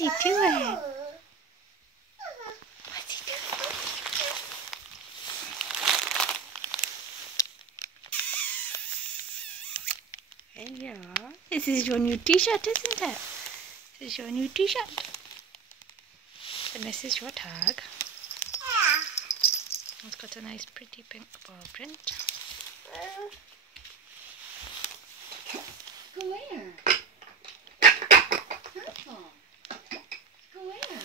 What's he doing? What's he doing? There you are. This is your new t-shirt, isn't it? This is your new t-shirt. And this is your tag. It's got a nice pretty pink ball print. Go where? Careful. Go where?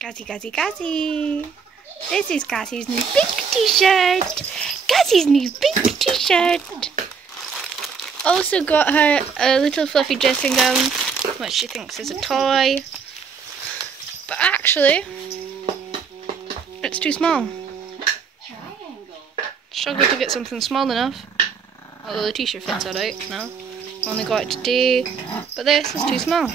Cassie, Cassie, Cassie. This is Cassie's new pink t-shirt. Cassie's new pink t-shirt. Also got her a little fluffy dressing gown, which she thinks is a toy. But actually, it's too small. Struggled to get something small enough. Although the t-shirt fits alright now. Only got it today. But this is too small.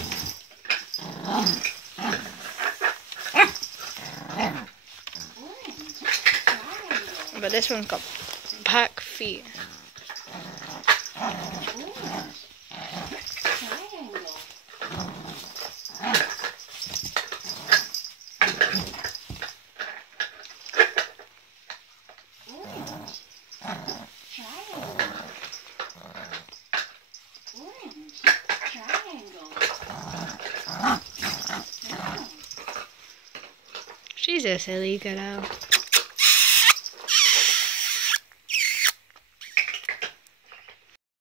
But this one's got back feet. She's a silly girl.